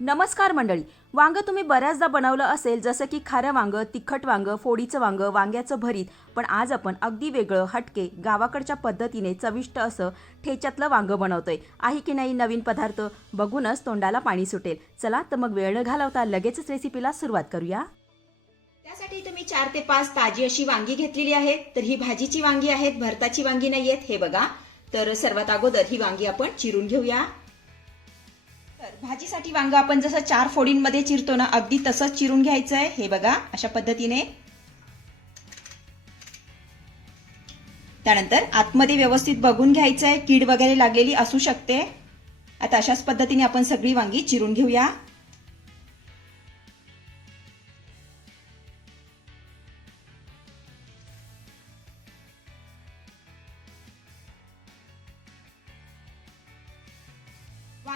नमस्कार मंडळी. वांगं तुम्ही बऱ्याचदा बनवलं असेल जसं की खारं वांगं तिखट वांगं फोडीचं वांगं वांग्याचं भरीत पण आज आपण अगदी वेगळं हटके गावाकडच्या पद्धतीने चविष्ट असं ठेच्यातलं वांगं बनवतोय. आहे की नाही नवीन पदार्थ? बघूनच तोंडाला पाणी सुटेल. चला तर मग वेळ न घालवता लगेचच रेसिपीला सुरुवात करूया. त्यासाठी तुम्ही चार ते पाच ताजी अशी वांगी घेतलेली आहेत तर ही भाजीची वांगी आहेत भरताची वांगी नाही आहेत हे बघा. तर सर्वात अगोदर ही वांगी आपण चिरून घेऊया. तर भाजीसाठी वांग आपण जसं चार फोडींमध्ये चिरतो ना अगदी तसंच चिरून घ्यायचं आहे हे बघा अशा पद्धतीने. त्यानंतर आतमध्ये व्यवस्थित बघून घ्यायचं आहे कीड वगैरे लागलेली असू शकते. आता अशाच पद्धतीने आपण सगळी वांगी चिरून घेऊया.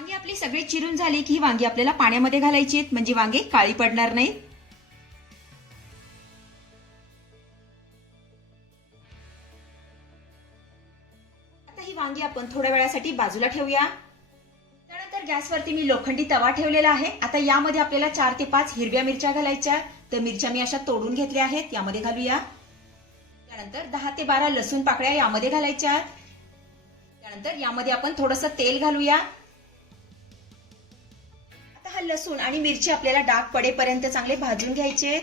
वांगी आपली सगळी चिरून झाली की ही वांगी आपल्याला पाण्यामध्ये घालायची आहेत. म्हणजे वांगे काळी पडणार नाहीत. आता ही वांगी आपण थोड्या वेळासाठी बाजूला ठेवूया. त्यानंतर गॅसवरती मी लोखंडी तवा ठेवलेला आहे. आता यामध्ये आपल्याला चार ते पाच हिरव्या मिरच्या घालायच्या तर मिरच्या मी अशा तोडून घेतल्या आहेत. यामध्ये घालूया. त्यानंतर दहा ते बारा लसूण पाकळ्या यामध्ये घालायच्या त्यानंतर यामध्ये आपण थोडस तेल घालूया. हा लसूण आणि मिरची आपल्याला डाग पडेपर्यंत चांगले भाजून घ्यायचे.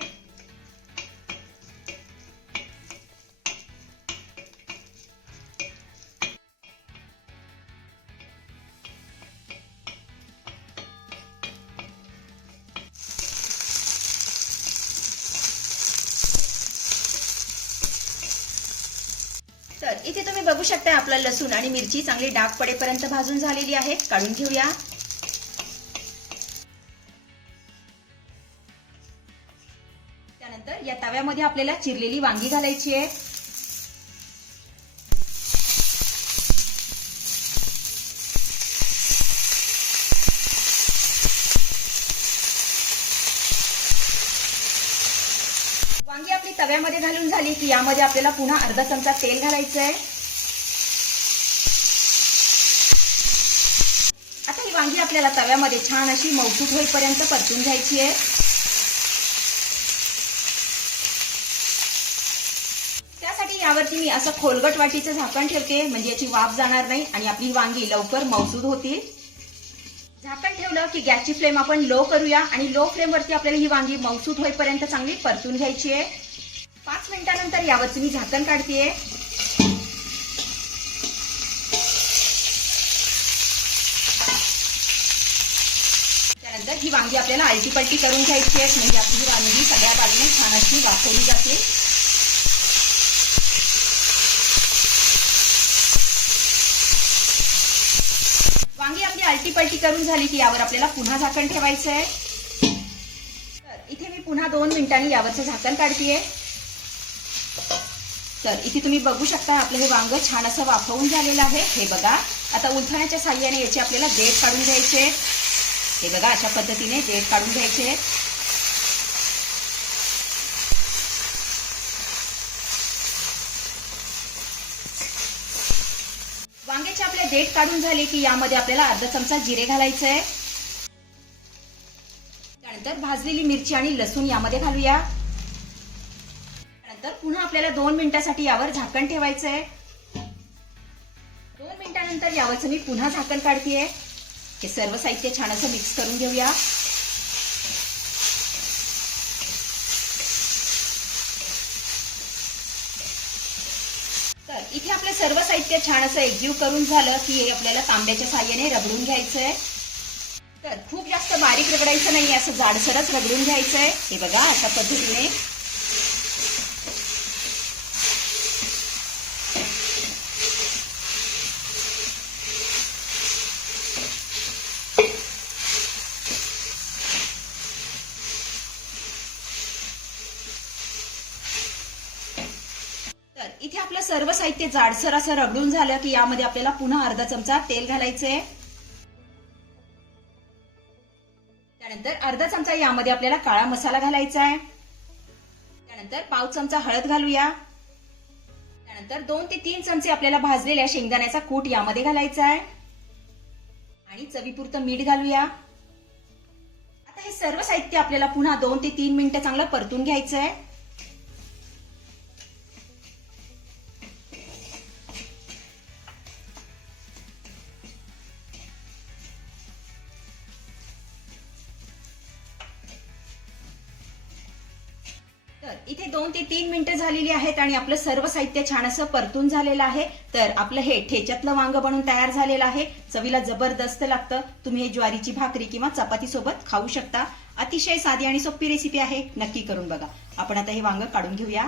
तर इथे तुम्ही बघू शकता आपला लसूण आणि मिरची चांगली डाग पडेपर्यंत भाजून झालेली आहे काढून घेऊया. या तव्यामध्ये आपल्याला चिरलेली वांगी घालायची आहे. वांगी आपली तव्यामध्ये घालून झाली की यामध्ये आपल्याला पुन्हा अर्धा चमचा तेल घालायचं आहे. आता ही वांगी आपल्याला तव्यामध्ये छान अशी मौसूत होईपर्यंत परतून घ्यायची आहे त्यासाठी यावरती मी असं खोलगट वाटीचं झाकण ठेवते म्हणजे याची वाफ जाणार नाही आणि आपली वांगी लवकर मौसूद होतील. झाकण ठेवलं की गॅसची फ्लेम आपण लो करूया आणि लो फ्लेमवरती आपल्याला ही वांगी मौसूद होईपर्यंत चांगली परतून घ्यायची आहे. पाच मिनिटानंतर यावरती मी झाकण काढतेय. त्यानंतर ही वांगी आपल्याला आलटी पलटी करून घ्यायची आहे म्हणजे आपली ही वांगी सगळ्या बाजूने छान अशी वाफवली जाते वांगी पलटी करून झाली की यावर आपल्याला पुन्हा झाकण ठेवायचं आहे. तर इथे मी पुन्हा दोन मिनिटांनी यावरचं झाकण काढतीये. तर इथे तुम्ही बघू शकता आपलं हे वांग छान असं वाफवून झालेलं आहे. हे बघा आता उलथण्याच्या साह्याने याचे आपल्याला देठ काढून घ्यायचे. हे बघा अशा पद्धतीने देठ काढून घ्यायचे. वांग्याचे काढून झाले की यामध्ये आपल्याला अर्धा चमचा जिरे घालायचे. आहे त्यानंतर भाजलेली मिरची आणि लसूण यामध्ये घालूया. त्यानंतर पुन्हा आपल्याला दोन मिनिटासाठी यावर झाकण ठेवायचं. आहे दोन मिनिटानंतर यावरचं मी पुन्हा झाकण काढतेय. हे सर्व साहित्य छान असं मिक्स करून घेऊया तर इथे आपलं सर्व छान असं एकजीव करून झालं की हे आपल्याला तांब्याच्या साह्याने रगडून घ्यायचंय. तर खूप जास्त बारीक रगडायचं नाही असं जाडसरच रगडून घ्यायचंय. हे बघा अशा पद्धतीने इथे आपलं सर्व साहित्य जाडसर असं रगडून झालं की यामध्ये आपल्याला पुन्हा अर्धा चमचा तेल घालायचंय. त्यानंतर अर्धा चमचा यामध्ये आपल्याला काळा मसाला घालायचा आहे त्यानंतर पाव चमचा हळद घालूया. त्यानंतर दोन ते तीन चमचे आपल्याला भाजलेल्या शेंगदाण्याचा कूट यामध्ये घालायचा आहे आणि चवीपुरतं मीठ घालूया. आता हे सर्व साहित्य आपल्याला पुन्हा दोन ते तीन मिनिटं चांगलं परतून घ्यायचं आहे इथे दोन ते तीन मिनिटं झालेली आहेत आणि आपलं सर्व साहित्य छान असं परतून झालेलं आहे. तर आपलं हे ठेच्यातलं वांग बनून तयार झालेलं आहे. चवीला जबरदस्त लागतं. तुम्ही हे ज्वारीची भाकरी किंवा चपाती सोबत खाऊ शकता. अतिशय साधी आणि सोपी रेसिपी आहे. नक्की करून बघा. आपण आता हे वांग काढून घेऊया.